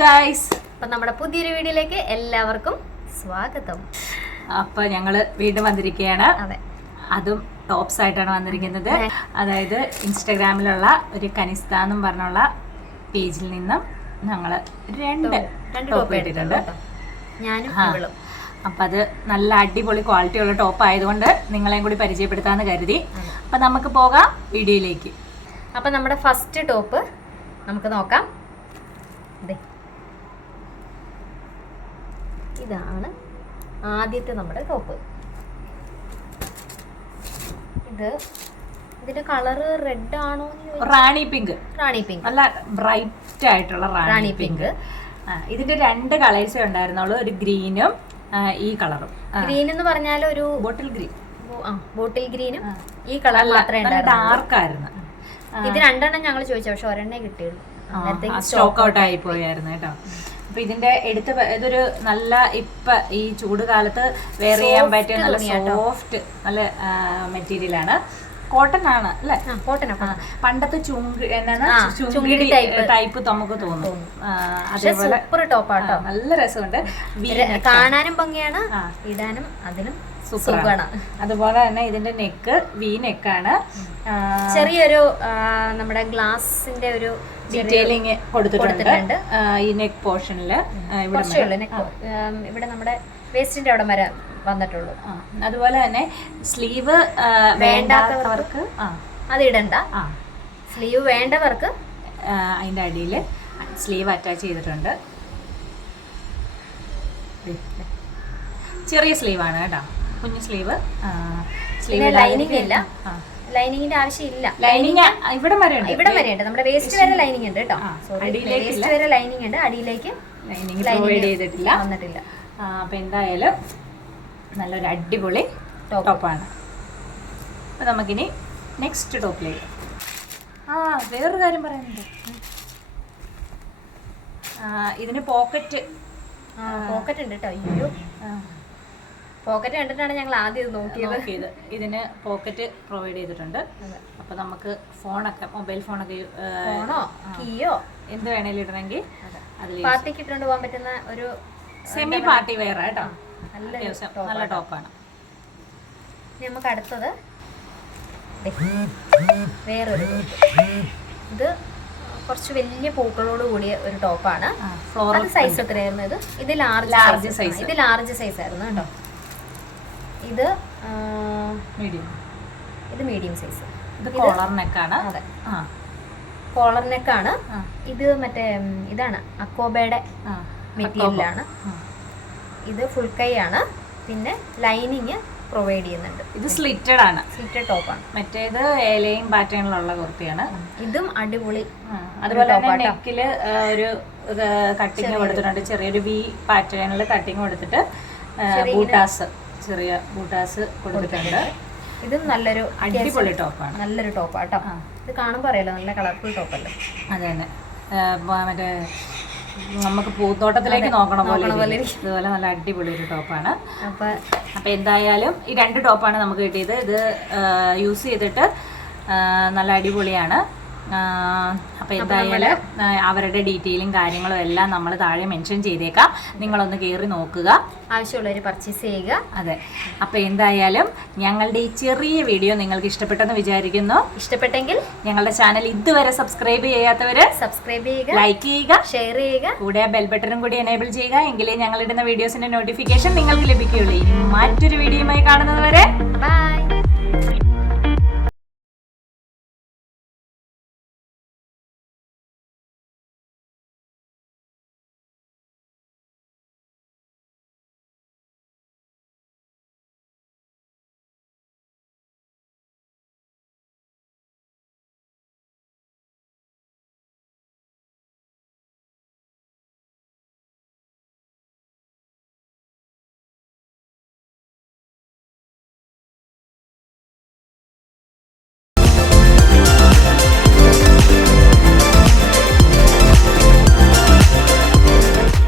Guys, അപ്പം നമ്മുടെ പുതിയൊരു വീഡിയോയിലേക്ക് എല്ലാവർക്കും സ്വാഗതം. അപ്പോൾ ഞങ്ങൾ വീണ്ടും വന്നിരിക്കുകയാണ്. അതെ, അതും ടോപ്സ് ആയിട്ടാണ് വന്നിരിക്കുന്നത്. അതായത് ഇൻസ്റ്റഗ്രാമിലുള്ള ഒരു കനിസ്ത എന്നും പറഞ്ഞുള്ള പേജിൽ നിന്നും ഞങ്ങൾ രണ്ട് ടോപ്പ് ഇട്ടിട്ടുണ്ട്. ഞാനും ഇവളും. അപ്പം അത് നല്ല അടിപൊളി ക്വാളിറ്റി ഉള്ള ടോപ്പ് ആയതുകൊണ്ട് നിങ്ങളെയും കൂടി പരിചയപ്പെടുത്താമെന്ന് കരുതി. അപ്പം നമുക്ക് പോകാം വീഡിയോയിലേക്ക്. അപ്പം നമ്മുടെ ഫസ്റ്റ് ടോപ്പ് നമുക്ക് നോക്കാം. ഇതാണ് ആദ്യത്തെ നമ്മുടെ ടോപ്പ്. ഇതിന്റെ കളറ് റെഡ് ആണോ? റാണി പിങ്ക്. റാണി പിങ്ക്, നല്ല ബ്രൈറ്റ് ആയിട്ടുള്ള റാണി പിങ്ക്. ഇതിന്റെ രണ്ട് കളേഴ്സേ ഉണ്ടായിരുന്നുള്ളൂ, ഒരു ഗ്രീനും ഈ കളറും. ഗ്രീൻ എന്ന് പറഞ്ഞാൽ ഒരു ബോട്ടിൽ ഗ്രീൻ. ബോട്ടിൽ ഗ്രീനും ഈ കളർ മാത്രമേ ഡാർക്ക് ആയിരുന്നു. ഇത് രണ്ടെണ്ണം ഞങ്ങൾ ചോദിച്ചു, പക്ഷെ ഒരെണ്ണേ കിട്ടിയുള്ളൂ. സ്റ്റോക്ക് ഔട്ട് ആയി പോയായിരുന്നു കേട്ടോ. അപ്പൊ ഇതിന്റെ ഇതൊരു നല്ല ഇപ്പൊ ഈ ചൂട് കാലത്ത് വെയർ ചെയ്യാൻ പറ്റിയ നല്ല സോഫ്റ്റ് നല്ല മെറ്റീരിയൽ ആണ്. കോട്ടൺ ആണ് അല്ലെ? കോട്ടൺ. പണ്ടത്തെ ചുങ്കിടി ടൈപ്പ് നമുക്ക് തോന്നും. അതേപോലെ നല്ല രസമുണ്ട്, കാണാനും ഭംഗിയാണ്, ഇടാനും അതിനും സുഖമാണ്. അതുപോലെ തന്നെ ഇതിന്റെ നെക്ക് വി നെക്കാണ്. ചെറിയൊരു നമ്മുടെ ഗ്ലാസിന്റെ ഒരു ഡീറ്റെയിലിംഗ് കൊടുത്തിട്ടുണ്ട് ഈ നെക്ക് പോർഷനില്. ഇവിടെ നമ്മുടെ വേസ്റ്റിന്റെ അവിടെ വരെ വന്നിട്ടുള്ളൂ. അതുപോലെ തന്നെ സ്ലീവ് വേണ്ടാത്തവർക്ക് അത് ഇടണ്ട. സ്ലീവ് വേണ്ടവർക്ക് അതിന്റെ അടിയിൽ സ്ലീവ് അറ്റാച്ച് ചെയ്തിട്ടുണ്ട്. ചെറിയ സ്ലീവാണ് കേട്ടോ, കുഞ്ഞു സ്ലീവ്. ലൈനിങ് ഇല്ല, ലൈനിങ്ങിന്റെ ആവശ്യമില്ല. ലൈനിങ് ഇവിടെ വരെ ഉണ്ട്, നമ്മുടെ വേസ്റ്റ് വരെ ലൈനിങ് ഉണ്ട് കേട്ടോ. വേസ്റ്റ് വരെ ലൈനിങ് ഉണ്ട്, അടിയിലേക്ക് ചെയ്തിട്ടില്ല, വന്നിട്ടില്ല. അപ്പൊ എന്തായാലും നല്ലൊരു അടിപൊളി ടോപ്പാണ്. അപ്പൊ നമുക്കിനി നെക്സ്റ്റ് ടോപ്പിലേക്ക്. വേറൊരു കാര്യം പറയുന്നുണ്ട്, ഇതിന് പോക്കറ്റ് ഉണ്ട് കേട്ടോ. അയ്യോ, പോക്കറ്റ് കണ്ടിട്ടാണ് ഞങ്ങൾ ആദ്യം ഇത് നോക്കിയത്. ഇതിന് പോക്കറ്റ് പ്രൊവൈഡ് ചെയ്തിട്ടുണ്ട്. അപ്പൊ നമുക്ക് ഫോണൊക്കെ, മൊബൈൽ ഫോണൊക്കെ, കീയോ എന്ത് വേണേലും ഇടണമെങ്കിൽ പാർട്ടിക്ക് ഇട്ടുകൊണ്ട് പോകാൻ പറ്റുന്ന ഒരു സെമി പാർട്ടി വെയർ കേട്ടോ. നല്ല ടോപ്പാണ്. നമുക്ക് അടുത്തത് വേറൊരു, ഇത് കുറച്ച് വലിയ പൂക്കളോട് കൂടിയ ഒരു ടോപ്പാണ്. സൈസ് എത്രയായിരുന്നു? ഇത് ലാർജ് സൈസ്. ഇത് ലാർജ് സൈസ് ആയിരുന്നു കേട്ടോ. ഇത് മീഡിയം സൈസ്. കോളർ നെക്കാണ്. അതെ, കോളർ നെക്കാണ്. ഇത് മറ്റേ ഇതാണ് അക്കോബയുടെ മെറ്റീരിയലാണ്. ഇത് ഫുൾ കൈ ആണ്, പിന്നെ ലൈനിങ് പ്രൊവൈഡ് ചെയ്യുന്നുണ്ട്. ഇത് സ്ലിറ്റഡ് ആണ്, സ്ലിറ്റഡ് ടോപ്പാണ്. മറ്റേത് ഏലയും പാറ്റേണിലുള്ള കുർത്തിയാണ്. ഇതും അടിപൊളി. അതുപോലെ തന്നെ നെക്കില് ഒരു കട്ടിങ് കൊടുത്തിട്ടുണ്ട്, ചെറിയൊരു വി പാറ്റേണിൽ കട്ടിങ് കൊടുത്തിട്ട് ചെറിയ ബൂട്ടാസ് കൊടുത്തിട്ടുണ്ട്. ഇതും നല്ലൊരു അടിപൊളി ടോപ്പാണ്, നല്ലൊരു ടോപ്പാട്ടോ. ഇത് കാണുമ്പോൾ അറിയാലോ, നല്ല കളർഫുൾ ടോപ്പല്ലേ. അതെ തന്നെ, മറ്റേ നമുക്ക് പൂന്തോട്ടത്തിലേക്ക് നോക്കണ പോലെ ഇതുപോലെ നല്ല അടിപൊളി ഒരു ടോപ്പാണ്. അപ്പം എന്തായാലും ഈ രണ്ട് ടോപ്പാണ് നമുക്ക് കിട്ടിയത്. ഇത് യൂസ് ചെയ്തിട്ട് നല്ല അടിപൊളിയാണ്. അപ്പം എന്തായാലും അവരുടെ ഡീറ്റെയിലും കാര്യങ്ങളും എല്ലാം നമ്മൾ താഴെ മെൻഷൻ ചെയ്തേക്കാം, നിങ്ങളൊന്ന് കയറി നോക്കുക, ആവശ്യമുള്ളവർ പർച്ചേസ് ചെയ്യുക. അതെ. അപ്പം എന്തായാലും ഞങ്ങളുടെ ഈ ചെറിയ വീഡിയോ നിങ്ങൾക്ക് ഇഷ്ടപ്പെട്ടെന്ന് വിചാരിക്കുന്നു. ഇഷ്ടപ്പെട്ടെങ്കിൽ ഞങ്ങളുടെ ചാനൽ ഇതുവരെ സബ്സ്ക്രൈബ് ചെയ്യാത്തവര് സബ്സ്ക്രൈബ് ചെയ്യുക, ലൈക്ക് ചെയ്യുക, ഷെയർ ചെയ്യുക, കൂടെ ബെൽ ബട്ടണും കൂടി എനേബിൾ ചെയ്യുക. എങ്കിലേ ഞങ്ങളിടുന്ന വീഡിയോസിന്റെ നോട്ടിഫിക്കേഷൻ നിങ്ങൾക്ക് ലഭിക്കുകയുള്ളൂ. മറ്റൊരു വീഡിയോയുമായി കാണുന്നത് വരെ ബൈ.